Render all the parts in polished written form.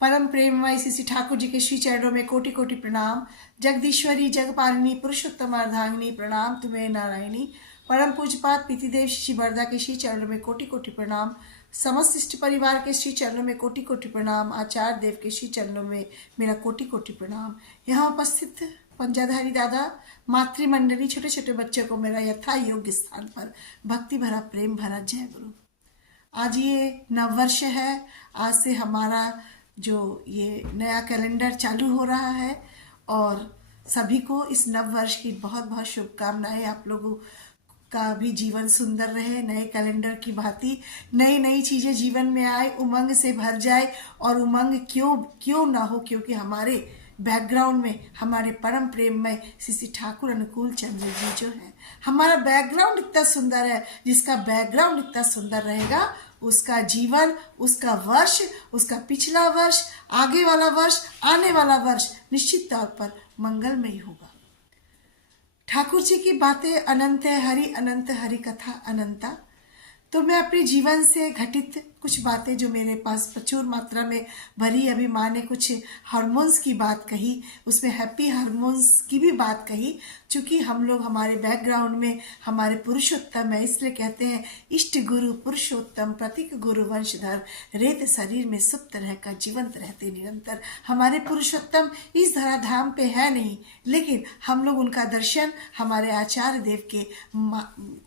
परम प्रेममय श्री ठाकुर जी के श्री चरणों में कोटि कोटि प्रणाम। जगदीश्वरी जगपालिनी पुरुषोत्तम अर्धांगिनी प्रणाम तुम्हें नारायणी। परम पूज्यपाद पीतिदेव श्री बरदा के श्री चरणों में कोटि कोटि प्रणाम। समस्त इष्ट परिवार के श्री चरणों में कोटि कोटि प्रणाम। आचार्य देव के श्री चरणों में मेरा कोटि कोटि प्रणाम। यहाँ उपस्थित पंजाधारी दादा, मातृमंडली, छोटे छोटे बच्चों को मेरा यथा योग्य स्थान पर भक्ति भरा प्रेम भरा जय गुरु। आज ये नववर्ष है। आज से हमारा जो ये नया कैलेंडर चालू हो रहा है और सभी को इस नववर्ष की बहुत बहुत शुभकामनाएं। आप लोगों का भी जीवन सुंदर रहे, नए कैलेंडर की भांति नई नई चीज़ें जीवन में आए, उमंग से भर जाए। और उमंग क्यों ना हो, क्योंकि हमारे बैकग्राउंड में हमारे परम प्रेम में श्री ठाकुर अनुकूल चंद्र जी जो है, हमारा बैकग्राउंड इतना सुंदर है। जिसका बैकग्राउंड इतना सुंदर रहेगा उसका जीवन, उसका वर्ष, उसका पिछला वर्ष, आगे वाला वर्ष, आने वाला वर्ष निश्चित तौर पर मंगलमय होगा। ठाकुर जी की बातें अनंत है, हरि अनंत, हरि कथा अनंता। तो मैं अपने जीवन से घटित कुछ बातें जो मेरे पास प्रचुर मात्रा में भरी, अभी माँ ने कुछ हार्मोन्स की बात कही, उसमें हैप्पी हार्मोन्स की भी बात कही। चूँकि हम लोग हमारे बैकग्राउंड में हमारे पुरुषोत्तम है, इसलिए कहते हैं इष्ट गुरु पुरुषोत्तम प्रतीक गुरु वंशधर, रेत शरीर में सुप्त रहकर जीवंत रहते निरंतर। हमारे पुरुषोत्तम इस धराधाम पे है नहीं, लेकिन हम लोग उनका दर्शन हमारे आचार्य देव के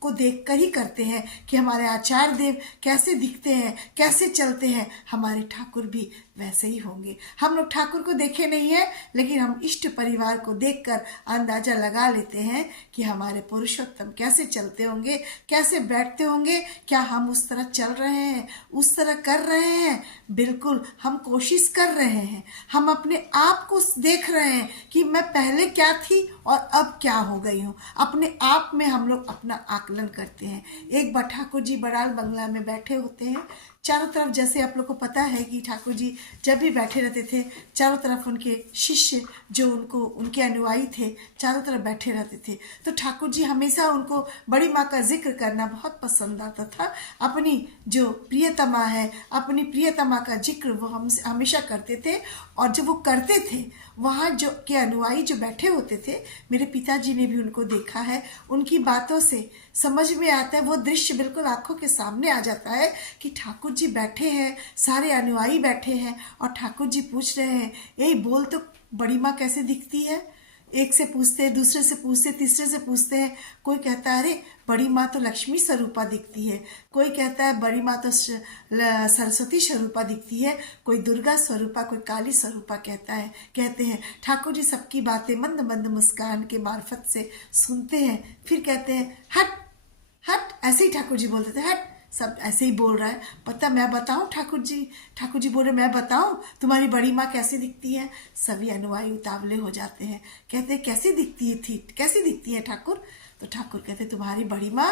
को देख कर ही करते हैं कि हमारे आचार्य देव कैसे दिखते हैं, कैसे चलते हैं। हमारे ठाकुर भी वैसे ही होंगे। हम लोग ठाकुर को देखे नहीं है, लेकिन हम इष्ट परिवार को देखकर अंदाजा लगा लेते हैं कि हमारे पुरुषोत्तम कैसे चलते होंगे, कैसे बैठते होंगे। क्या हम उस तरह चल रहे हैं, उस तरह कर रहे हैं? बिल्कुल, हम कोशिश कर रहे हैं। हम अपने आप को देख रहे हैं कि मैं पहले क्या थी और अब क्या हो गई हूँ। अपने आप में हम लोग अपना आकलन करते हैं। एक बार ठाकुर जी बड़ाल बंगला में बैठे होते हैं, चारों तरफ, जैसे आप लोग को पता है कि ठाकुर जी जब भी बैठे रहते थे, चारों तरफ उनके शिष्य जो उनके अनुयायी थे, चारों तरफ बैठे रहते थे। तो ठाकुर जी हमेशा उनको बड़ी माँ का जिक्र करना बहुत पसंद आता था। अपनी जो प्रियतमा है, अपनी प्रियतमा का जिक्र वो हम हमेशा करते थे। और जब वो करते थे, वहाँ जो के अनुयायी जो बैठे होते थे, मेरे पिताजी ने भी उनको देखा है। उनकी बातों से समझ में आता है, वो दृश्य बिल्कुल आंखों के सामने आ जाता है कि ठाकुर जी बैठे हैं, सारे अनुयायी बैठे हैं और ठाकुर जी पूछ रहे हैं, यही बोल तो बड़ी माँ कैसे दिखती है। एक से पूछते हैं, दूसरे से पूछते, तीसरे से पूछते हैं। कोई कहता है अरे बड़ी माँ तो लक्ष्मी स्वरूपा दिखती है, कोई कहता है बड़ी माँ तो सरस्वती स्वरूपा दिखती है, कोई दुर्गा स्वरूपा, कोई काली स्वरूपा कहते हैं। ठाकुर जी सबकी बातें मंद मंद मुस्कान के मार्फत से सुनते हैं। फिर कहते हैं हट हट, ऐसे ही ठाकुर जी बोलते थे, हट सब ऐसे ही बोल रहा है, पता मैं बताऊं? ठाकुर जी बोले मैं बताऊं तुम्हारी बड़ी माँ कैसी दिखती है। सभी अनुयायी उतावले हो जाते हैं, कहते हैं कैसी दिखती है ठाकुर? तो ठाकुर कहते तुम्हारी बड़ी माँ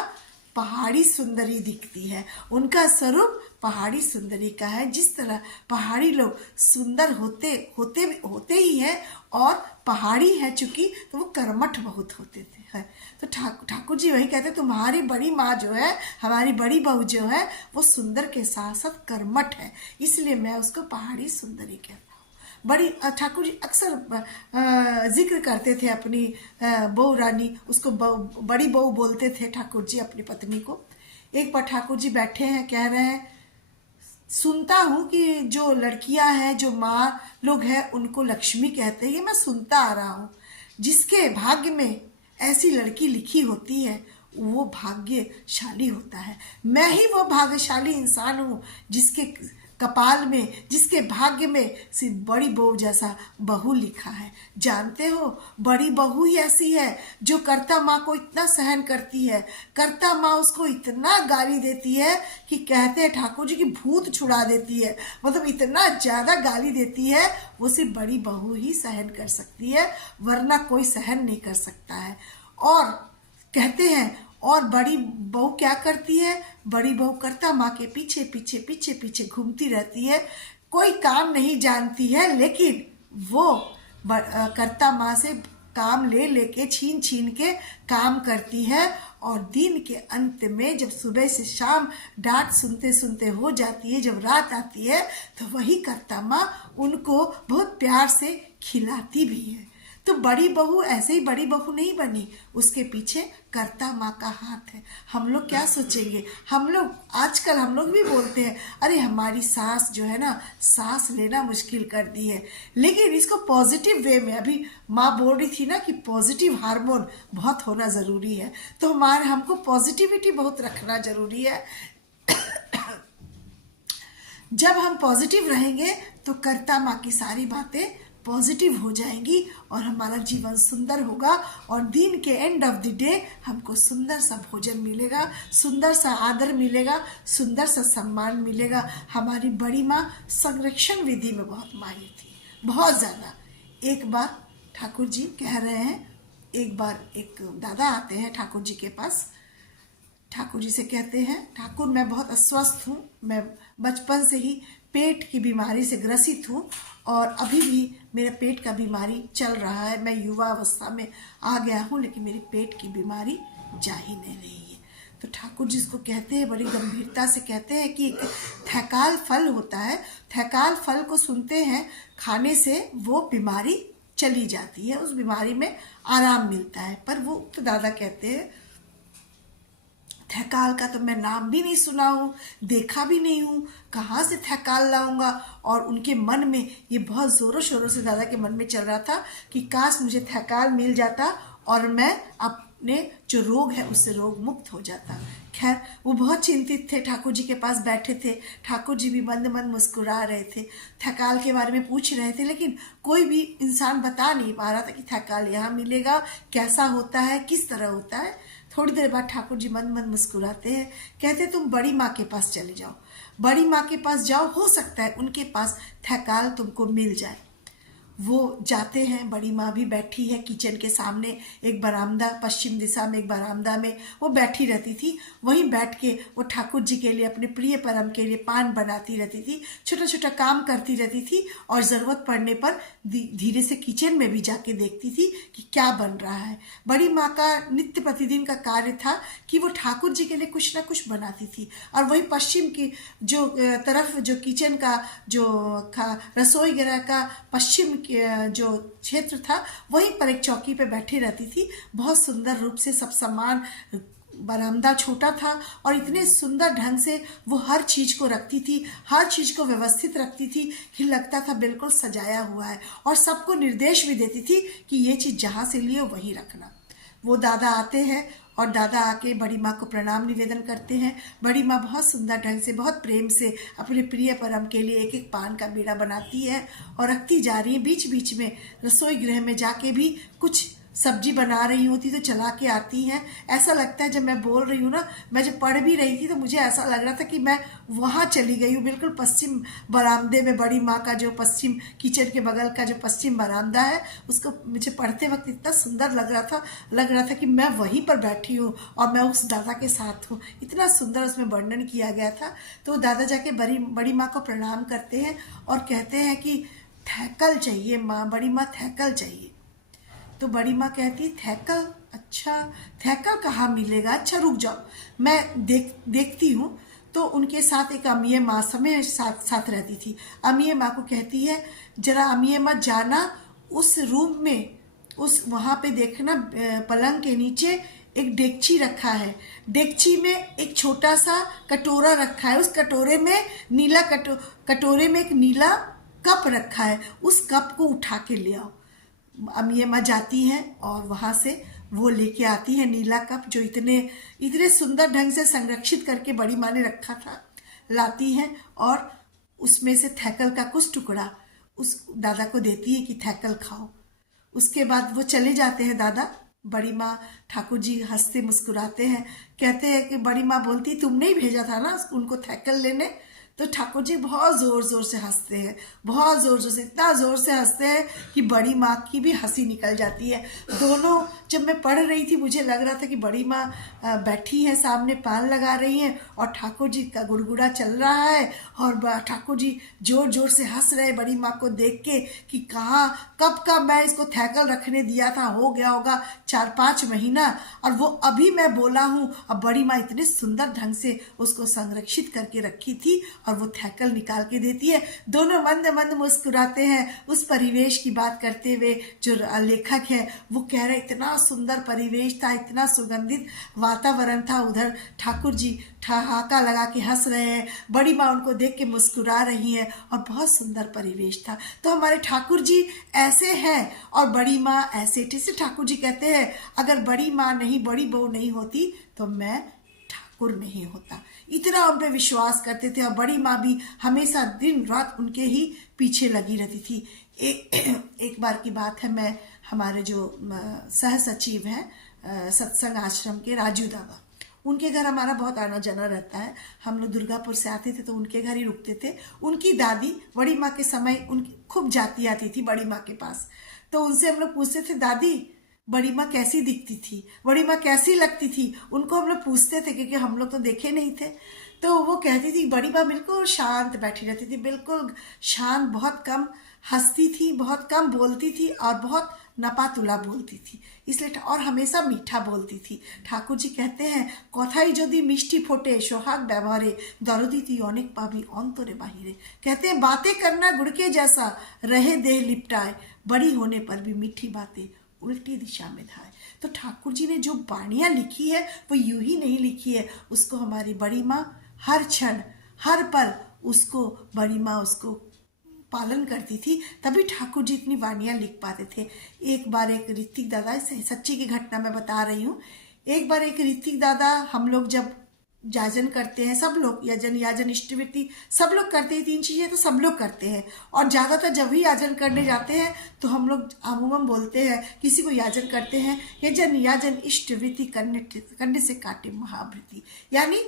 पहाड़ी सुंदरी दिखती है। उनका स्वरूप पहाड़ी सुंदरी का है। जिस तरह पहाड़ी लोग सुंदर होते ही है, और पहाड़ी है चूंकि, तो वो कर्मठ बहुत होते थे है। तो ठाकुर जी वही कहते तुम्हारी बड़ी माँ जो है, हमारी बड़ी बहू जो है, वो सुंदर के साथ साथ कर्मठ है, इसलिए मैं उसको पहाड़ी सुंदरी कहता हूँ। बड़ी ठाकुर जी अक्सर जिक्र करते थे अपनी बहू रानी, उसको बड़ी बहू बोलते थे ठाकुर जी अपनी पत्नी को। एक बार ठाकुर जी बैठे हैं, कह रहे हैं सुनता हूँ कि जो लड़कियां हैं, जो माँ लोग हैं, उनको लक्ष्मी कहते हैं। ये मैं सुनता आ रहा हूँ। जिसके भाग्य में ऐसी लड़की लिखी होती है वो भाग्यशाली होता है। मैं ही वो भाग्यशाली इंसान हूँ जिसके कपाल में, जिसके भाग्य में सिर्फ बड़ी बहू जैसा बहू लिखा है। जानते हो, बड़ी बहू ही ऐसी है जो कर्ता माँ को इतना सहन करती है। कर्ता माँ उसको इतना गाली देती है कि कहते हैं ठाकुर जी की भूत छुड़ा देती है। मतलब इतना ज्यादा गाली देती है, वो सिर्फ बड़ी बहू ही सहन कर सकती है, वरना कोई सहन नहीं कर सकता है। और कहते हैं, और बड़ी बहू क्या करती है? बड़ी बहू कर्ता माँ के पीछे पीछे पीछे पीछे घूमती रहती है, कोई काम नहीं जानती है, लेकिन वो कर्ता माँ से काम ले लेके छीन छीन के काम करती है और दिन के अंत में जब सुबह से शाम डांट सुनते सुनते हो जाती है, जब रात आती है, तो वही कर्ता माँ उनको बहुत प्यार से खिलाती भी है। तो बड़ी बहू ऐसे ही बड़ी बहू नहीं बनी, उसके पीछे कर्ता माँ का हाथ है। हम लोग क्या सोचेंगे, हम लोग आजकल हम लोग भी बोलते हैं अरे हमारी सास जो है ना, सांस लेना मुश्किल कर दी है, लेकिन इसको पॉजिटिव वे में, अभी माँ बोल रही थी ना कि पॉजिटिव हार्मोन बहुत होना ज़रूरी है, तो हमको पॉजिटिविटी बहुत रखना ज़रूरी है। जब हम पॉजिटिव रहेंगे तो कर्ता माँ की सारी बातें पॉजिटिव हो जाएंगी और हमारा जीवन सुंदर होगा, और दिन के एंड ऑफ द डे हमको सुंदर सा भोजन मिलेगा, सुंदर सा आदर मिलेगा, सुंदर सा सम्मान मिलेगा। हमारी बड़ी माँ संरक्षण विधि में बहुत माहिर थी, बहुत ज़्यादा। एक बार ठाकुर जी कह रहे हैं, एक बार एक दादा आते हैं ठाकुर जी के पास, ठाकुर जी से कहते हैं ठाकुर मैं बहुत अस्वस्थ हूँ, मैं बचपन से ही पेट की बीमारी से ग्रसित हूँ और अभी भी मेरे पेट का बीमारी चल रहा है, मैं युवा अवस्था में आ गया हूँ लेकिन मेरी पेट की बीमारी जा ही नहीं रही है। तो ठाकुर जी इसको कहते हैं, बड़ी गंभीरता से कहते हैं कि एक थैकाल फल होता है, थैकाल फल को सुनते हैं खाने से वो बीमारी चली जाती है, उस बीमारी में आराम मिलता है। पर वो तो दादा कहते हैं थैकाल का तो मैं नाम भी नहीं सुना हूँ, देखा भी नहीं हूँ, कहाँ से थैकाल लाऊंगा। और उनके मन में ये बहुत ज़ोरों शोरों से दादा के मन में चल रहा था कि काश मुझे थैकाल मिल जाता और मैं अपने जो रोग है उससे रोग मुक्त हो जाता। खैर वो बहुत चिंतित थे, ठाकुर जी के पास बैठे थे, ठाकुर जी भी मंद मंद मुस्कुरा रहे थे, थैकाल के बारे में पूछ रहे थे, लेकिन कोई भी इंसान बता नहीं पा रहा था कि थैकाल यहाँ मिलेगा, कैसा होता है, किस तरह होता है। थोड़ी देर बाद ठाकुर जी मंद मंद मुस्कुराते हैं, कहते तुम बड़ी माँ के पास चले जाओ, बड़ी माँ के पास जाओ, हो सकता है उनके पास थैकाल तुमको मिल जाए। वो जाते हैं, बड़ी माँ भी बैठी है किचन के सामने, एक बरामदा, पश्चिम दिशा में एक बरामदा में वो बैठी रहती थी। वहीं बैठ के वो ठाकुर जी के लिए, अपने प्रिय परम के लिए पान बनाती रहती थी, छोटा छोटा काम करती रहती थी, और ज़रूरत पड़ने पर धीरे से किचन में भी जाके देखती थी कि क्या बन रहा है। बड़ी माँ का नित्य प्रतिदिन का कार्य था कि वो ठाकुर जी के लिए कुछ ना कुछ बनाती थी, और वही पश्चिम की जो तरफ, जो किचन का जो रसोई गृह का पश्चिम जो क्षेत्र था, वहीं पर एक चौकी पे बैठी रहती थी। बहुत सुंदर रूप से सब सामान, बरामदा छोटा था और इतने सुंदर ढंग से वो हर चीज को रखती थी, हर चीज को व्यवस्थित रखती थी कि लगता था बिल्कुल सजाया हुआ है, और सबको निर्देश भी देती थी कि ये चीज जहाँ से लिए वहीं रखना। वो दादा आते हैं और दादा आके बड़ी माँ को प्रणाम निवेदन करते हैं। बड़ी माँ बहुत सुंदर ढंग से, बहुत प्रेम से अपने प्रिय परम के लिए एक एक पान का बीड़ा बनाती है और रखती जा रही है। बीच बीच में रसोई गृह में जाके भी कुछ सब्जी बना रही होती तो चला के आती हैं। ऐसा लगता है, जब मैं बोल रही हूँ ना, मैं जब पढ़ भी रही थी तो मुझे ऐसा लग रहा था कि मैं वहाँ चली गई हूँ, बिल्कुल पश्चिम बरामदे में, बड़ी माँ का जो पश्चिम किचन के बगल का जो पश्चिम बरामदा है, उसको मुझे पढ़ते वक्त इतना सुंदर लग रहा था कि मैं वहीं पर बैठी हूँ और मैं उस दादा के साथ हूँ। इतना सुंदर उसमें वर्णन किया गया था। तो दादा जाके बड़ी माँ को प्रणाम करते हैं और कहते हैं कि थैकल चाहिए माँ, बड़ी माँ थैकल चाहिए। तो बड़ी माँ कहती थैकल, अच्छा थैकल कहाँ मिलेगा, अच्छा रुक जाओ मैं देखती हूँ। तो उनके साथ एक अमीय माँ समय साथ रहती थी। अमीय माँ को कहती है जरा अमीय माँ जाना उस रूम में, उस वहाँ पे देखना पलंग के नीचे एक डेगची रखा है, डेगची में एक छोटा सा कटोरा रखा है, उस कटोरे में नीला कटोरे में एक नीला कप रखा है, उस कप को उठा के ले आओ। अमीय माँ जाती हैं और वहाँ से वो लेके आती है नीला कप, जो इतने सुंदर ढंग से संरक्षित करके बड़ी माँ ने रखा था, लाती हैं और उसमें से थैकल का कुछ टुकड़ा उस दादा को देती है कि थैकल खाओ। उसके बाद वो चले जाते हैं दादा। बड़ी माँ, ठाकुर जी हंसते मुस्कुराते हैं, कहते हैं कि बड़ी माँ बोलती तुमने ही भेजा था ना उनको थैकल लेने। तो ठाकुर जी बहुत ज़ोर ज़ोर से हंसते हैं, बहुत ज़ोर ज़ोर से, इतना ज़ोर से हंसते हैं कि बड़ी माँ की भी हंसी निकल जाती है। दोनों, जब मैं पढ़ रही थी मुझे लग रहा था कि बड़ी माँ बैठी हैं सामने, पान लगा रही हैं और ठाकुर जी का गुड़गुड़ा चल रहा है और ठाकुर जी जोर जोर से हंस रहे बड़ी माँ को देख के कि कहाँ कब का मैं इसको थैकल रखने दिया था, हो गया होगा 4-5 महीना और वो अभी मैं बोला हूँ। अब बड़ी माँ इतने सुंदर ढंग से उसको संरक्षित करके रखी थी और वो थैकल निकाल के देती है। दोनों मंद मंद मुस्कुराते हैं उस परिवेश की बात करते हुए। जो लेखक है वो कह रहे इतना सुंदर परिवेश था, इतना सुगंधित वातावरण था उधर। ठाकुर जी ठहाका लगा के हंस रहे हैं, बड़ी माँ उनको देख के मुस्कुरा रही है और बहुत सुंदर परिवेश था। तो हमारे ठाकुर जी ऐसे हैं और बड़ी माँ ऐसे। जैसे ठाकुर जी कहते हैं अगर बड़ी माँ नहीं, बड़ी बहू नहीं होती तो मैं ठाकुर नहीं होता। इतना उन पे विश्वास करते थे और बड़ी माँ भी हमेशा दिन रात उनके ही पीछे लगी रहती थी। एक बार की बात है, मैं हमारे जो सह सचिव हैं सत्संग आश्रम के, राजू दादा, उनके घर हमारा बहुत आना जाना रहता है। हम लोग दुर्गापुर से आते थे तो उनके घर ही रुकते थे। उनकी दादी बड़ी माँ के समय उनकी खूब जाती आती थी बड़ी माँ के पास। तो उनसे हम लोग पूछते थे दादी बड़ी माँ कैसी दिखती थी, बड़ी माँ कैसी लगती थी, उनको हम लोग पूछते थे क्योंकि हम लोग तो देखे नहीं थे। तो वो कहती थी बड़ी माँ बिल्कुल शांत बैठी रहती थी, बिल्कुल शांत, बहुत कम हंसती थी, बहुत कम बोलती थी और बहुत नपातुला बोलती थी, इसलिए और हमेशा मीठा बोलती थी। ठाकुर जी कहते हैं कथाई यदि मिष्टी फोटे सोहाग व्यवहारे दरदी थी अनेक पावी अंतरे बाहिरे। कहते हैं बातें करना गुड़ के जैसा, रहे देह लिपटाए, बड़ी होने पर भी मीठी बातें उल्टी दिशा में धाए। तो ठाकुर जी ने जो वाणियाँ लिखी है वो यूं ही नहीं लिखी है, उसको हमारी बड़ी माँ हर क्षण हर पल उसको बड़ी माँ उसको पालन करती थी, तभी ठाकुर जी इतनी वाणियाँ लिख पाते थे। एक बार एक ऋतिक दादा, सच्ची की घटना मैं बता रही हूँ। एक बार एक ऋतिक दादा, हम लोग जब जाजन करते हैं, सब लोग यजन याजन इष्टवृत्ति सब लोग करते हैं, 3 चीजें तो सब लोग करते हैं और ज्यादातर जब भी याजन करने जाते हैं तो हम लोग अमूमन बोलते हैं, किसी को याजन करते हैं यजन याजन इष्टवृत्ति करने से काटे महावृत्ति, यानी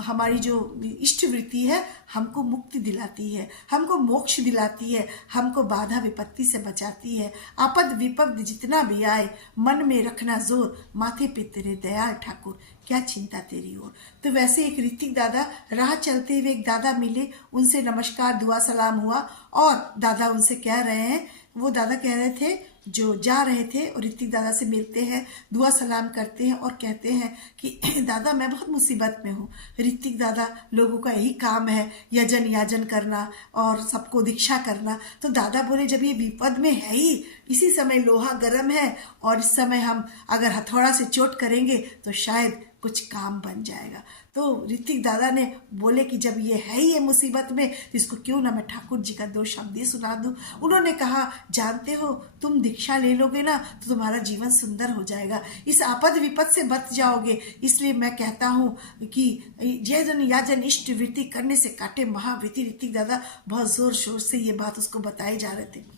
हमारी जो इष्ट वृत्ति है हमको मुक्ति दिलाती है, हमको मोक्ष दिलाती है, हमको बाधा विपत्ति से बचाती है। आपद विपद जितना भी आए मन में रखना जोर, माथे पे तेरे दयाल ठाकुर क्या चिंता तेरी ओर। तो वैसे एक ऋतिक दादा, राह चलते हुए एक दादा मिले, उनसे नमस्कार दुआ सलाम हुआ और दादा उनसे कह रहे हैं, वो दादा कह रहे थे जो जा रहे थे और ऋतिक दादा से मिलते हैं, दुआ सलाम करते हैं और कहते हैं कि दादा मैं बहुत मुसीबत में हूँ। ऋतिक दादा लोगों का यही काम है यजन याजन करना और सबको दीक्षा करना। तो दादा बोले जब ये विपद में है ही, इसी समय लोहा गर्म है और इस समय हम अगर हथौड़ा से चोट करेंगे तो शायद कुछ काम बन जाएगा। तो ऋतिक दादा ने बोले कि जब ये है ही ये मुसीबत में तो इसको क्यों ना मैं ठाकुर जी का 2 शब्द ही सुना दूं। उन्होंने कहा जानते हो तुम दीक्षा ले लोगे ना तो तुम्हारा जीवन सुंदर हो जाएगा, इस आपद विपद से बच जाओगे। इसलिए मैं कहता हूँ कि जय जन याजन इष्ट वृत्ति करने से काटे महावृत्ति। ऋतिक दादा बहुत जोर शोर से ये बात उसको बताए जा रहे थे।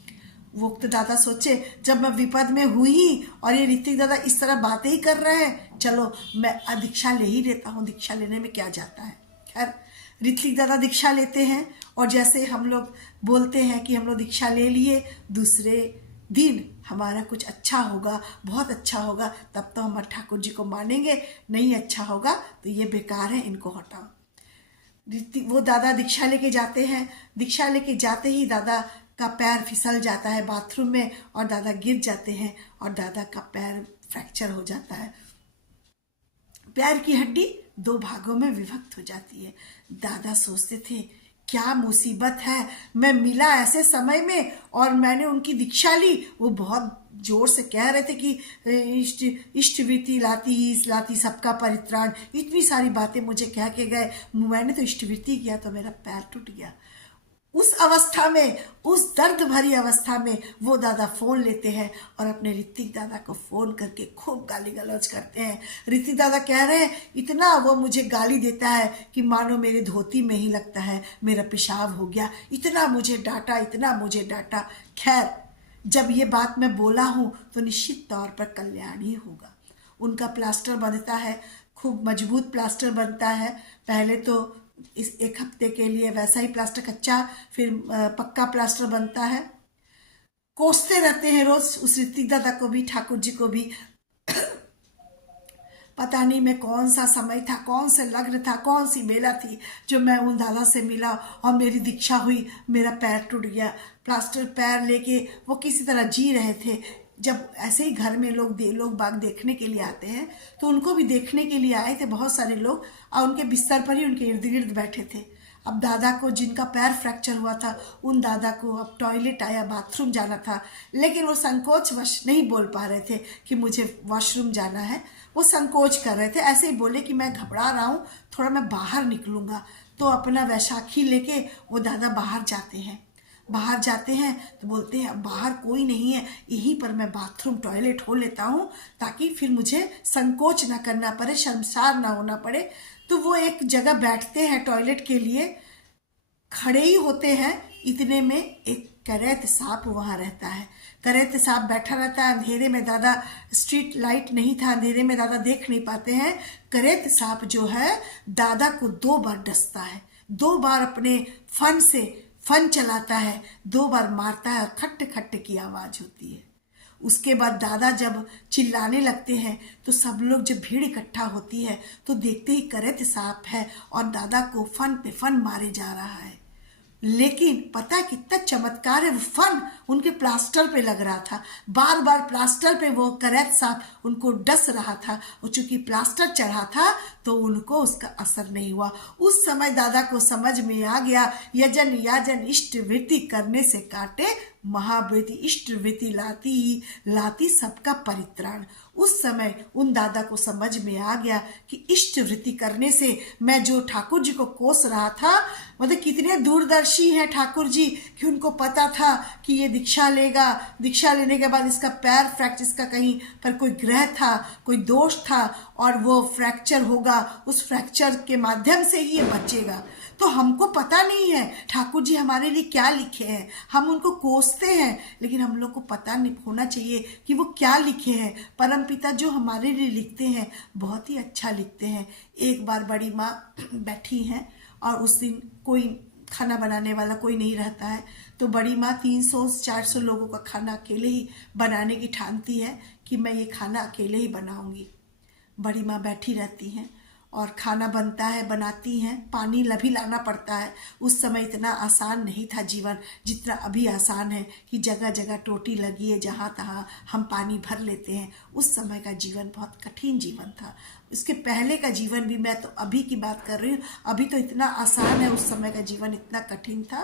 वो तो दादा सोचे जब मैं विपद में हुई और ये ऋतिक दादा इस तरह बातें ही कर रहे हैं, चलो मैं दीक्षा ले ही लेता हूँ, दीक्षा लेने में क्या जाता है। खैर ऋतिक दादा दीक्षा लेते हैं और जैसे हम लोग बोलते हैं कि हम लोग दीक्षा ले लिए, दूसरे दिन हमारा कुछ अच्छा होगा, बहुत अच्छा होगा, तब तो हम ठाकुर जी को मानेंगे, नहीं अच्छा होगा तो ये बेकार है, इनको हटाओ। वो दादा दीक्षा लेके जाते हैं, दीक्षा लेके जाते ही दादा का पैर फिसल जाता है बाथरूम में और दादा गिर जाते हैं और दादा का पैर फ्रैक्चर हो जाता है, पैर की हड्डी 2 भागों में विभक्त हो जाती है। दादा सोचते थे क्या मुसीबत है, मैं मिला ऐसे समय में और मैंने उनकी दीक्षा ली। वो बहुत जोर से कह रहे थे कि इष्टवृत्ति लाती सबका परित्राण, इतनी सारी बातें मुझे कह के गए, मैंने तो इष्टवृत्ति किया तो मेरा पैर टूट गया। उस अवस्था में, उस दर्द भरी अवस्था में वो दादा फोन लेते हैं और अपने ऋतिक दादा को फोन करके खूब गाली गलौज करते हैं। ऋतिक दादा कह रहे हैं इतना वो मुझे गाली देता है कि मानो मेरे धोती में ही लगता है मेरा पेशाब हो गया, इतना मुझे डांटा, इतना मुझे डांटा। खैर जब ये बात मैं बोला हूँ तो निश्चित तौर पर कल्याण ही होगा। उनका प्लास्टर बनता है, खूब मजबूत प्लास्टर बनता है। पहले तो इस एक हफ्ते के लिए वैसा ही प्लास्टर कच्चा, फिर पक्का प्लास्टर बनता है। कोसते रहते हैं रोज उस ऋतिक दादा को भी, ठाकुर जी को भी। पता नहीं मैं कौन सा समय था, कौन से लग्न था, कौन सी मेला थी जो मैं उन दादा से मिला और मेरी दीक्षा हुई। मेरा पैर टूट गया, प्लास्टर पैर लेके वो किसी तरह जी रहे थे। जब ऐसे ही घर में लोग बाग देखने के लिए आते हैं, तो उनको भी देखने के लिए आए थे बहुत सारे लोग, और उनके बिस्तर पर ही उनके इर्द गिर्द बैठे थे। अब दादा को, जिनका पैर फ्रैक्चर हुआ था, उन दादा को अब टॉयलेट आया, बाथरूम जाना था, लेकिन वो संकोचवश नहीं बोल पा रहे थे कि मुझे वॉशरूम जाना है। वो संकोच कर रहे थे, ऐसे ही बोले कि मैं घबरा रहा हूँ, थोड़ा मैं बाहर निकलूँगा। तो अपना वैशाखी लेके वो दादा बाहर जाते हैं। बाहर जाते हैं तो बोलते हैं अब बाहर कोई नहीं है, यहीं पर मैं बाथरूम टॉयलेट हो लेता हूँ, ताकि फिर मुझे संकोच ना करना पड़े, शर्मसार ना होना पड़े। तो वो एक जगह बैठते हैं टॉयलेट के लिए, खड़े ही होते हैं, इतने में एक करैत सांप वहाँ रहता है। करैत सांप बैठा रहता है अंधेरे में। दादा, स्ट्रीट लाइट नहीं था, अंधेरे में दादा देख नहीं पाते हैं। करैत सांप जो है दादा को 2 बार डसता है, 2 बार अपने फन से फन चलाता है, 2 बार मारता है, खट खट की आवाज होती है। उसके बाद दादा जब चिल्लाने लगते हैं तो सब लोग, जब भीड़ इकट्ठा होती है तो देखते ही करैत सांप है और दादा को फन पे फन मारे जा रहा है। लेकिन पता है कितना चमत्कार है, वो फन उनके प्लास्टर पे लग रहा था। बार बार प्लास्टर पे वो करैत सांप उनको डस रहा था, और चूंकि प्लास्टर चढ़ा था तो उनको उसका असर नहीं हुआ। उस समय दादा को समझ में आ गया, यजन याजन इष्ट वृत्ति करने से काटे महावृत्ति, इष्ट वृत्ति लाती लाती सबका परित्राण। उस समय उन दादा को समझ में आ गया कि इष्ट वृत्ति करने से मैं जो ठाकुर जी को कोस रहा था, मतलब कितने दूरदर्शी हैं ठाकुर जी, कि उनको पता था कि ये दीक्षा लेगा, दीक्षा लेने के बाद इसका पैर फ्रैक्चर, इसका कहीं पर कोई ग्रह था, कोई दोष था, और वो फ्रैक्चर होगा, उस फ्रैक्चर के माध्यम से ही ये बचेगा। तो हमको पता नहीं है ठाकुर जी हमारे लिए क्या लिखे हैं, हम उनको कोसते हैं, लेकिन हम लोग को पता नहीं होना चाहिए कि वो क्या लिखे हैं। परमपिता जो हमारे लिए लिखते हैं बहुत ही अच्छा लिखते हैं। एक बार बड़ी माँ बैठी हैं और उस दिन कोई खाना बनाने वाला कोई नहीं रहता है, तो बड़ी माँ 300-400 लोगों का खाना अकेले ही बनाने की ठानती है कि मैं ये खाना अकेले ही बनाऊंगी। बड़ी माँ बैठी रहती हैं और खाना बनता है, बनाती हैं, पानी भी लाना पड़ता है। उस समय इतना आसान नहीं था जीवन जितना अभी आसान है कि जगह जगह टोटी लगी है, जहाँ तहाँ हम पानी भर लेते हैं। उस समय का जीवन बहुत कठिन जीवन था। इसके पहले का जीवन भी, मैं तो अभी की बात कर रही हूँ, अभी तो इतना आसान है, उस समय का जीवन इतना कठिन था।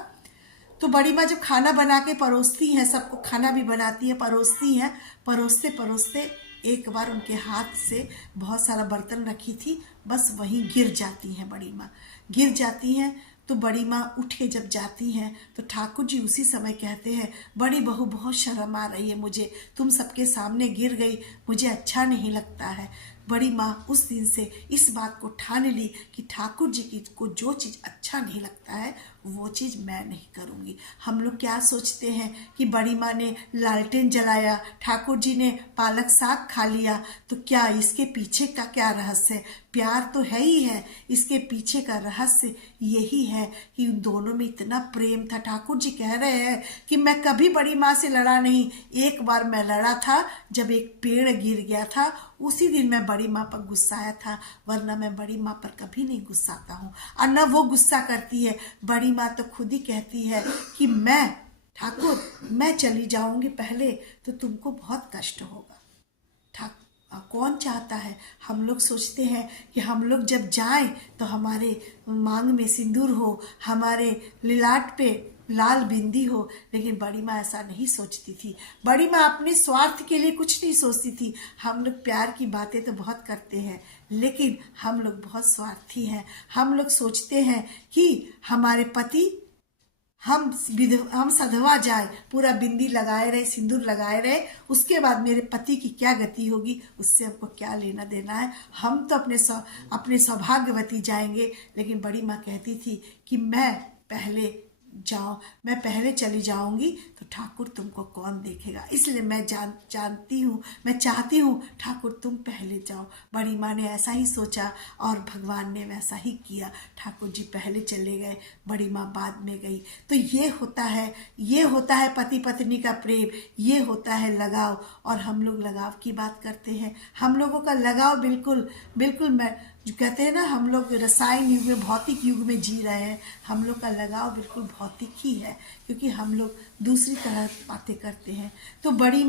तो बड़ी माँ जब खाना बना के परोसती हैं, सबको खाना भी बनाती है, परोसती हैं, परोसते परोसते एक बार उनके हाथ से बहुत सारा बर्तन रखी थी, बस वहीं गिर जाती हैं। बड़ी माँ गिर जाती हैं तो बड़ी माँ उठ के जब जाती हैं तो ठाकुर जी उसी समय कहते हैं, बड़ी बहू बहुत शर्म आ रही है मुझे, तुम सबके सामने गिर गई, मुझे अच्छा नहीं लगता है। बड़ी माँ उस दिन से इस बात को ठान ली कि ठाकुर जी की को जो चीज़ अच्छा नहीं लगता है वो चीज़ मैं नहीं करूँगी। हम लोग क्या सोचते हैं कि बड़ी माँ ने लालटेन जलाया, ठाकुर जी ने पालक साग खा लिया, तो क्या इसके पीछे का क्या रहस्य है? प्यार तो है ही है, इसके पीछे का रहस्य यही है कि उन दोनों में इतना प्रेम था। ठाकुर जी कह रहे हैं कि मैं कभी बड़ी माँ से लड़ा नहीं, एक बार मैं लड़ा था जब एक पेड़ गिर गया था, उसी दिन मैं बड़ी माँ पर गुस्साया था, वरना मैं बड़ी माँ पर कभी नहीं गुस्साता हूँ, और न वो गुस्सा करती है। बड़ी माँ तो खुद ही कहती है कि मैं ठाकुर मैं चली जाऊंगी पहले तो तुमको बहुत कष्ट होगा। कौन चाहता है? हम लोग सोचते हैं कि हम लोग जब जाएं तो हमारे मांग में सिंदूर हो, हमारे लिलाट पे लाल बिंदी हो, लेकिन बड़ी माँ ऐसा नहीं सोचती थी। बड़ी माँ अपने स्वार्थ के लिए कुछ नहीं सोचती थी। हम लोग प्यार की बातें तो बहुत करते हैं, लेकिन हम लोग बहुत स्वार्थी हैं। हम लोग सोचते हैं कि हमारे पति हम सधवा जाए, पूरा बिंदी लगाए रहे, सिंदूर लगाए रहे, उसके बाद मेरे पति की क्या गति होगी, उससे हमको क्या लेना देना है, हम तो अपने सौभाग्यवती जाएंगे। लेकिन बड़ी माँ कहती थी कि मैं पहले जाओ, मैं पहले चली जाऊंगी तो ठाकुर तुमको कौन देखेगा, इसलिए मैं जानती हूँ, मैं चाहती हूँ ठाकुर तुम पहले जाओ। बड़ी माँ ने ऐसा ही सोचा और भगवान ने वैसा ही किया। ठाकुर जी पहले चले गए, बड़ी माँ बाद में गई। तो ये होता है पति पत्नी का प्रेम, ये होता है लगाव। और हम लोग लगाव की बात करते हैं, हम लोगों का लगाव बिल्कुल बिल्कुल, मैं जो कहते हैं ना, हम लोग रसायन युग में, भौतिक युग में जी रहे हैं। हम लोग का लगाव बिल्कुल भौतिक ही है, क्योंकि हम लोग दूसरी तरह बातें करते हैं। तो बड़ी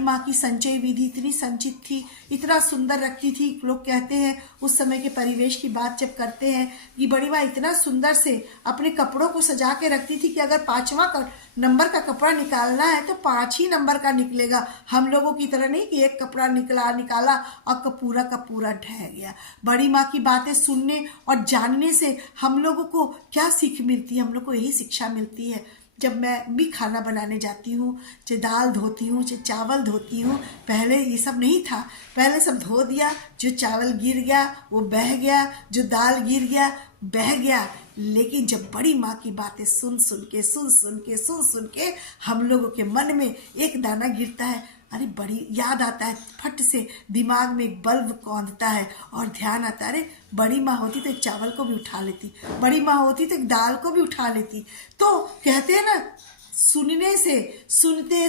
माँ की संचय विधि इतनी संचित थी, इतना सुंदर रखती थी। लोग कहते हैं उस समय के परिवेश की बात जब करते हैं कि बड़ी माँ इतना सुंदर से अपने कपड़ों को सजा के रखती थी कि अगर 5वां नंबर का कपड़ा निकालना है तो 5 ही नंबर का निकलेगा। हम लोगों की तरह नहीं कि एक कपड़ा निकाला और पूरा का पूरा ढह गया। बड़ी माँ की बातें सुनने और जानने से हम लोगों को क्या सीख मिलती है? हम लोग को यही शिक्षा मिलती है। जब मैं भी खाना बनाने जाती हूँ, चाहे दाल धोती हूँ, चाहे चावल धोती हूँ, पहले ये सब नहीं था। पहले सब धो दिया, जो चावल गिर गया वो बह गया, जो दाल गिर गया बह गया। लेकिन जब बड़ी माँ की बातें सुन सुन के हम लोगों के मन में एक दाना गिरता है, अरे बड़ी याद आता है, फट से दिमाग में एक बल्ब कौंधता है और ध्यान आता है, अरे बड़ी माँ होती तो एक चावल को भी उठा लेती, बड़ी माँ होती तो एक दाल को भी उठा लेती। तो कहते हैं ना, सुनने से सुनते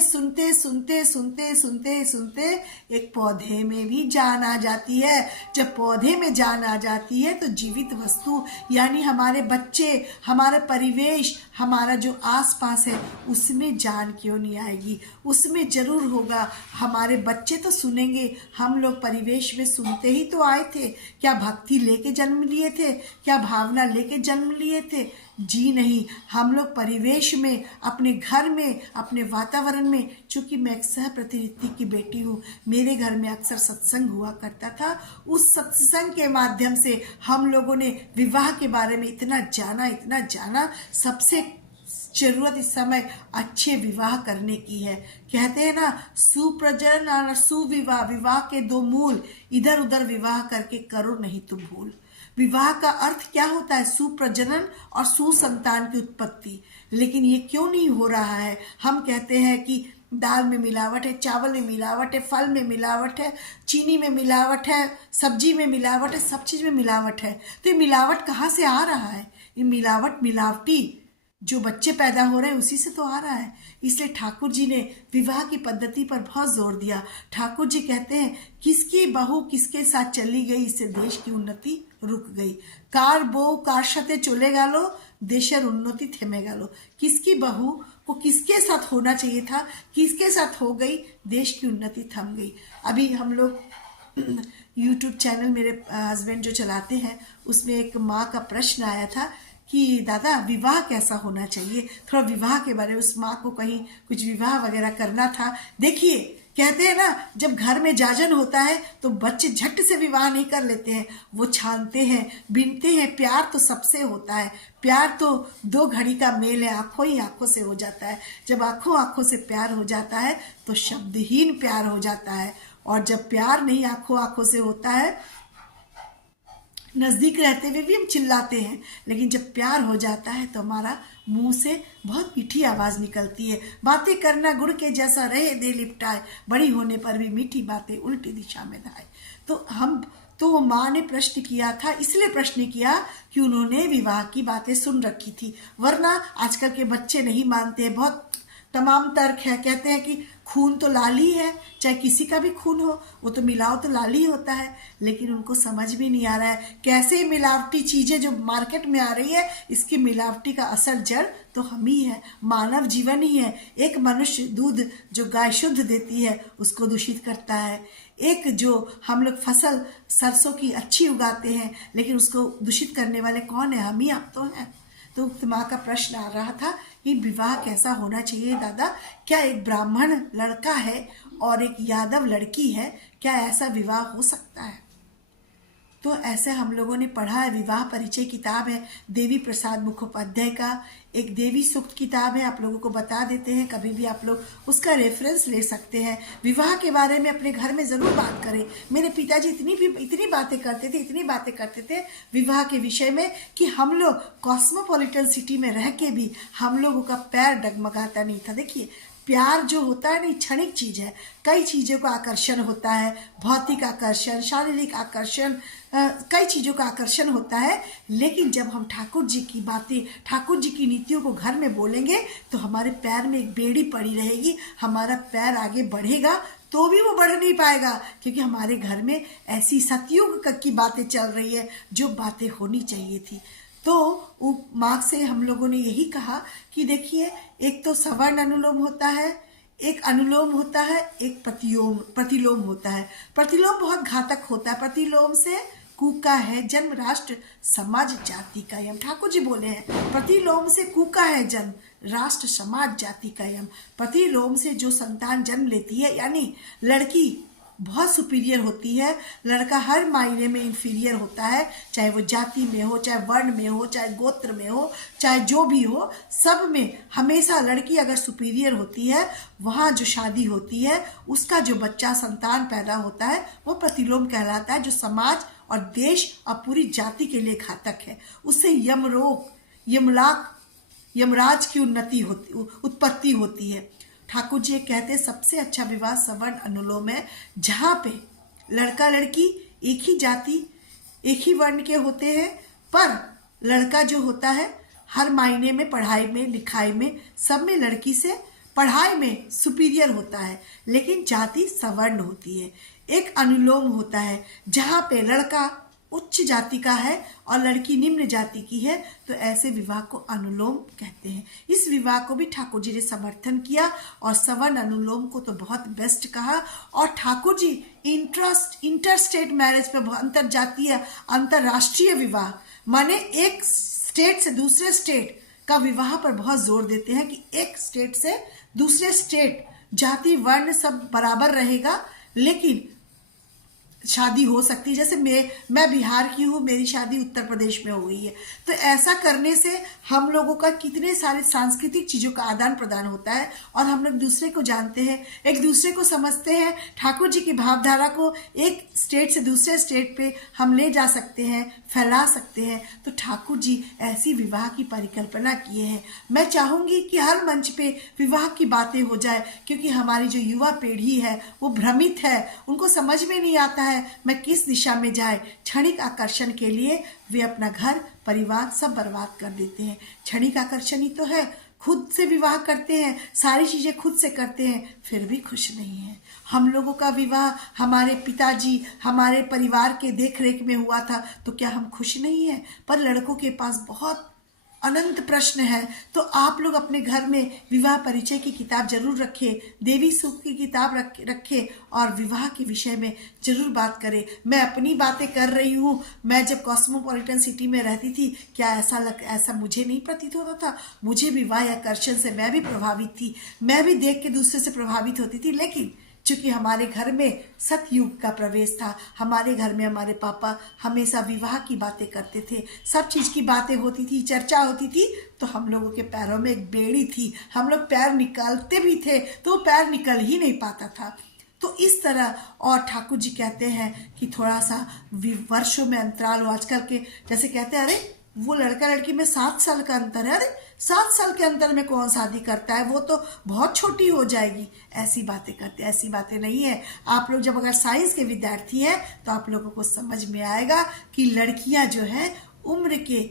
एक पौधे में भी जान आ जाती है। जब पौधे में जान आ जाती है तो जीवित वस्तु यानी हमारे बच्चे, हमारा परिवेश, हमारा जो आसपास है उसमें जान क्यों नहीं आएगी? उसमें जरूर होगा। हमारे बच्चे तो सुनेंगे, हम लोग परिवेश में सुनते ही तो आए थे। क्या भक्ति लेके जन्म लिए थे? क्या भावना लेके जन्म लिए थे? जी नहीं, हम लोग परिवेश में, अपने घर में, अपने वातावरण में, चूंकि मैं एक सह प्रतिनिधि की बेटी हूँ, मेरे घर में अक्सर सत्संग हुआ करता था। उस सत्संग के माध्यम से हम लोगों ने विवाह के बारे में इतना जाना। सबसे जरूरत इस समय अच्छे विवाह करने की है। कहते हैं ना, सुप्रजन और सुविवाह, विवाह के 2 मूल, इधर उधर विवाह करके करो नहीं तो भूल। विवाह का अर्थ क्या होता है? सुप्रजनन और सुसंतान की उत्पत्ति। लेकिन ये क्यों नहीं हो रहा है? हम कहते हैं कि दाल में मिलावट है, चावल में मिलावट है, फल में मिलावट है, चीनी में मिलावट है, सब्जी में मिलावट है, सब चीज में मिलावट है। तो ये मिलावट कहाँ से आ रहा है? ये मिलावटी जो बच्चे पैदा हो रहे हैं उसी से तो आ रहा है। इसलिए ठाकुर जी ने विवाह की पद्धति पर बहुत जोर दिया। ठाकुर जी कहते हैं, किसकी बहू किसके साथ चली गई, इससे देश की उन्नति रुक गई। कार बो कार साथे चले गেল, देशेर उन्नति থেমে গেল। किसकी बहू को किसके साथ होना चाहिए था, किसके साथ हो गई, देश की उन्नति थम गई। अभी हम लोग यूट्यूब चैनल मेरे हस्बैंड जो चलाते हैं, उसमें एक माँ का प्रश्न आया था कि दादा विवाह कैसा होना चाहिए, थोड़ा विवाह के बारे में। उस माँ को कहीं कुछ विवाह वगैरह करना था। देखिए, कहते हैं ना, जब घर में जाजन होता है तो बच्चे झट से विवाह नहीं कर लेते हैं, वो छानते हैं, बीनते हैं। प्यार तो सबसे होता है, प्यार तो 2 घड़ी का मेल है, आंखों ही आंखों से हो जाता है। जब आंखों आंखों से प्यार हो जाता है तो शब्दहीन प्यार हो जाता है। और जब प्यार नहीं आंखों आंखों से होता है, नजदीक रहते हुए भी हम चिल्लाते हैं, लेकिन जब प्यार हो जाता है तो हमारा मुंह से बहुत मीठी आवाज निकलती है। बातें करना गुड़ के जैसा, रहे दे लिपटाए, बड़ी होने पर भी मीठी बातें उल्टी दिशा में धाए। तो वो माँ ने प्रश्न किया था, इसलिए प्रश्न किया कि उन्होंने विवाह की बातें सुन रखी थी। वरना आजकल के बच्चे नहीं मानते, बहुत तमाम तर्क है। कहते हैं कि खून तो लाल ही है, चाहे किसी का भी खून हो, वो तो मिलाव तो लाल ही होता है। लेकिन उनको समझ भी नहीं आ रहा है कैसे मिलावटी चीजें जो मार्केट में आ रही है, इसकी मिलावटी का असल जड़ तो हम ही है, मानव जीवन ही है। एक मनुष्य दूध जो गाय शुद्ध देती है उसको दूषित करता है। एक जो हम लोग फसल सरसों की अच्छी उगाते हैं, लेकिन उसको दूषित करने वाले कौन है? हम ही, आप तो हैं। तो माँ का प्रश्न आ रहा था कि विवाह कैसा होना चाहिए दादा? क्या एक ब्राह्मण लड़का है और एक यादव लड़की है, क्या ऐसा विवाह हो सकता है? तो ऐसे हम लोगों ने पढ़ा है। विवाह परिचय किताब है देवी प्रसाद मुखोपाध्याय का, एक देवी सूक्त किताब है, आप लोगों को बता देते हैं, कभी भी आप लोग उसका रेफरेंस ले सकते हैं। विवाह के बारे में अपने घर में ज़रूर बात करें। मेरे पिताजी इतनी बातें करते थे विवाह के विषय में कि हम लोग कॉस्मोपॉलिटन सिटी में रह के भी हम लोगों का पैर डगमगाता नहीं था। देखिए, प्यार जो होता है ना, क्षणिक चीज है। कई चीजों का आकर्षण होता है, भौतिक आकर्षण, शारीरिक आकर्षण, कई चीजों का आकर्षण होता है। लेकिन जब हम ठाकुर जी की बातें, ठाकुर जी की नीतियों को घर में बोलेंगे तो हमारे पैर में एक बेड़ी पड़ी रहेगी। हमारा पैर आगे बढ़ेगा तो भी वो बढ़ नहीं पाएगा, क्योंकि हमारे घर में ऐसी सतयुग की बातें चल रही है जो बातें होनी चाहिए थी। तो मार्ग से हम लोगों ने यही कहा कि देखिए, एक तो सवर्ण अनुलोम होता है, एक अनुलोम होता है, एक प्रतिलोम होता है। प्रतिलोम बहुत घातक होता है। प्रतिलोम से कूका है जन्म, राष्ट्र समाज जाति का यम। ठाकुर जी बोले हैं, प्रतिलोम से कूका है जन्म, राष्ट्र समाज जाति का यम। प्रतिलोम से जो संतान जन्म लेती है, यानी लड़की बहुत सुपीरियर होती है, लड़का हर मायने में इंफीरियर होता है, चाहे वो जाति में हो, चाहे वर्ण में हो, चाहे गोत्र में हो, चाहे जो भी हो, सब में हमेशा लड़की अगर सुपीरियर होती है, वहाँ जो शादी होती है, उसका जो बच्चा संतान पैदा होता है वो प्रतिलोम कहलाता है, जो समाज और देश और पूरी जाति के लिए घातक है। उससे यमरोग, यमराज की उत्पत्ति होती है। ठाकुर जी कहते हैं सबसे अच्छा विवाह सवर्ण अनुलोम है, जहाँ पे लड़का लड़की एक ही जाति, एक ही वर्ण के होते हैं, पर लड़का जो होता है हर मायने में, पढ़ाई में, लिखाई में, सब में लड़की से पढ़ाई में सुपीरियर होता है, लेकिन जाति सवर्ण होती है। एक अनुलोम होता है जहाँ पे लड़का उच्च जाति का है और लड़की निम्न जाति की है, तो ऐसे विवाह को अनुलोम कहते हैं। इस विवाह को भी ठाकुर जी ने समर्थन किया और सवर्ण अनुलोम को तो बहुत बेस्ट कहा। और ठाकुर जी इंटरस्टेट मैरिज पे, अंतर जातीय, अंतरराष्ट्रीय विवाह, माने एक स्टेट से दूसरे स्टेट का विवाह पर बहुत जोर देते हैं कि एक स्टेट से दूसरे स्टेट जाति वर्ण सब बराबर रहेगा, लेकिन शादी हो सकती है। जैसे मैं बिहार की हूँ, मेरी शादी उत्तर प्रदेश में हो गई है, तो ऐसा करने से हम लोगों का कितने सारे सांस्कृतिक चीज़ों का आदान प्रदान होता है और हम लोग दूसरे को जानते हैं, एक दूसरे को समझते हैं। ठाकुर जी की भावधारा को एक स्टेट से दूसरे स्टेट पे हम ले जा सकते हैं, फैला सकते हैं। तो ठाकुर जी ऐसी विवाह की परिकल्पना किए हैं। मैं चाहूँगी कि हर मंच पे विवाह की बातें हो जाए, क्योंकि हमारी जो युवा पीढ़ी है वो भ्रमित है, उनको समझ में नहीं आता है मैं किस दिशा में जाए। क्षणिक आकर्षण के लिए वे अपना घर परिवार सब बर्बाद कर देते हैं। क्षणिक आकर्षण ही तो है, खुद से विवाह करते हैं, सारी चीजें खुद से करते हैं, फिर भी खुश नहीं है। हम लोगों का विवाह हमारे पिताजी, हमारे परिवार के देखरेख में हुआ था, तो क्या हम खुश नहीं हैं? पर लड़कों के पास बहुत अनंत प्रश्न है। तो आप लोग अपने घर में विवाह परिचय की किताब जरूर रखें, देवी सूक्त की किताब रखें और विवाह के विषय में जरूर बात करें। मैं अपनी बातें कर रही हूँ। मैं जब कॉस्मोपॉलिटन सिटी में रहती थी, क्या ऐसा मुझे नहीं प्रतीत होता था? मुझे विवाह आकर्षण से मैं भी प्रभावित थी, मैं भी देख के दूसरे से प्रभावित होती थी। लेकिन चूंकि हमारे घर में सतयुग का प्रवेश था, हमारे घर में हमारे पापा हमेशा विवाह की बातें करते थे, सब चीज की बातें होती थी, चर्चा होती थी, तो हम लोगों के पैरों में एक बेड़ी थी। हम लोग पैर निकालते भी थे तो पैर निकल ही नहीं पाता था। तो इस तरह, और ठाकुर जी कहते हैं कि थोड़ा सा वर्षों में अंतराल हो। आजकल के जैसे कहते हैं, अरे वो लड़का लड़की में 7 साल का अंतर है, अरे 7 साल के अंतर में कौन शादी करता है, वो तो बहुत छोटी हो जाएगी। ऐसी बातें करते, ऐसी बातें नहीं है। आप लोग जब अगर साइंस के विद्यार्थी हैं तो आप लोगों को समझ में आएगा कि लड़कियां जो है उम्र के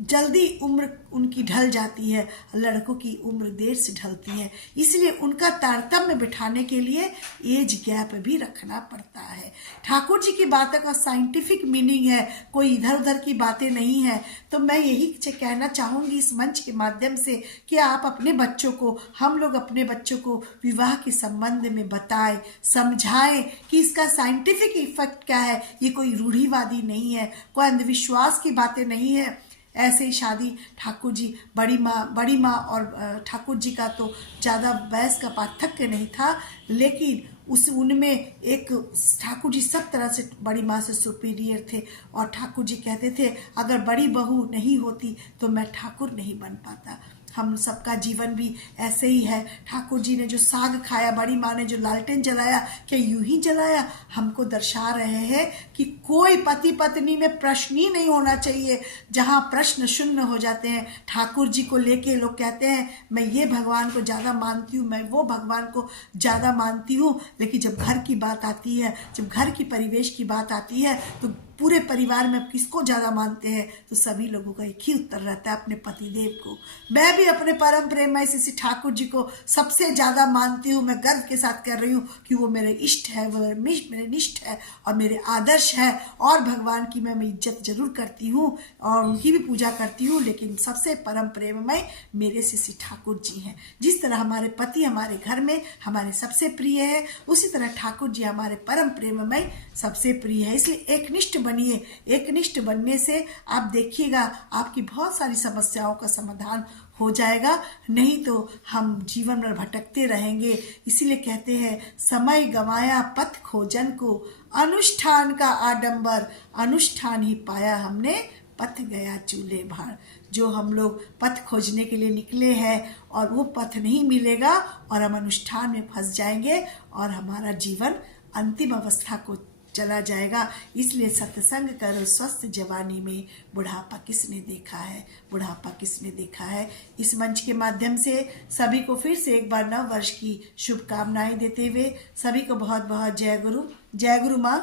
जल्दी उम्र उनकी ढल जाती है, लड़कों की उम्र देर से ढलती है, इसलिए उनका तारतम्य बिठाने के लिए एज गैप भी रखना पड़ता है। ठाकुर जी की बातों का साइंटिफिक मीनिंग है, कोई इधर उधर की बातें नहीं है। तो मैं यही कहना चाहूँगी इस मंच के माध्यम से कि आप अपने बच्चों को, हम लोग अपने बच्चों को विवाह के संबंध में बताएं, समझाएं कि इसका साइंटिफिक इफेक्ट क्या है। ये कोई रूढ़िवादी नहीं है, कोई अंधविश्वास की बातें नहीं है। ऐसे ही शादी ठाकुर जी, बड़ी माँ और ठाकुर जी का तो ज़्यादा बहस का पार्थक्य नहीं था, लेकिन उस उनमें एक ठाकुर जी सब तरह से बड़ी माँ से सुपीरियर थे और ठाकुर जी कहते थे अगर बड़ी बहू नहीं होती तो मैं ठाकुर नहीं बन पाता। हम सबका जीवन भी ऐसे ही है। ठाकुर जी ने जो साग खाया, बड़ी माँ ने जो लालटेन जलाया, क्या यूं ही जलाया? हमको दर्शा रहे हैं कि कोई पति पत्नी में प्रश्न ही नहीं होना चाहिए। जहाँ प्रश्न शून्य हो जाते हैं, ठाकुर जी को लेके लोग कहते हैं मैं ये भगवान को ज़्यादा मानती हूँ, मैं वो भगवान को ज़्यादा मानती हूँ, लेकिन जब घर की बात आती है, जब घर की परिवेश की बात आती है, तो पूरे परिवार में किसको ज़्यादा मानते हैं? तो सभी लोगों का एक ही उत्तर रहता है, अपने पतिदेव को। मैं भी अपने परम प्रेममय श्री ठाकुर जी को सबसे ज़्यादा मानती हूँ। मैं गर्व के साथ कह रही हूँ कि वो मेरे इष्ट है, वो मेरे निष्ठ है और मेरे आदर्श है। और भगवान की मैं इज्जत जरूर करती हूँ और उनकी भी पूजा करती हूँ, लेकिन सबसे परम प्रेममय मेरे श्री ठाकुर जी हैं। जिस तरह हमारे पति हमारे घर में हमारे सबसे प्रिय है, उसी तरह ठाकुर जी हमारे परम प्रेममय सबसे प्रिय है। इसलिए एकनिष्ठ बनिए। एकनिष्ठ बनने से आप देखिएगा आपकी बहुत सारी समस्याओं का समाधान हो जाएगा, नहीं तो हम जीवन में भटकते रहेंगे। इसीलिए कहते हैं समय गंवाया पथ खोजन को, अनुष्ठान का आडंबर अनुष्ठान ही पाया हमने, पथ गया चूल्हे भार। जो हम लोग पथ खोजने के लिए निकले हैं और वो पथ नहीं मिलेगा और हम अनुष्ठान में फंस जाएंगे और हमारा जीवन अंतिम अवस्था को चला जाएगा। इसलिए सत्संग करो स्वस्थ जवानी में, बुढ़ापा किसने देखा है, बुढ़ापा किसने देखा है। इस मंच के माध्यम से सभी को फिर से एक बार नव वर्ष की शुभकामनाएं देते हुए सभी को बहुत बहुत जय गुरु। जय गुरु माँ।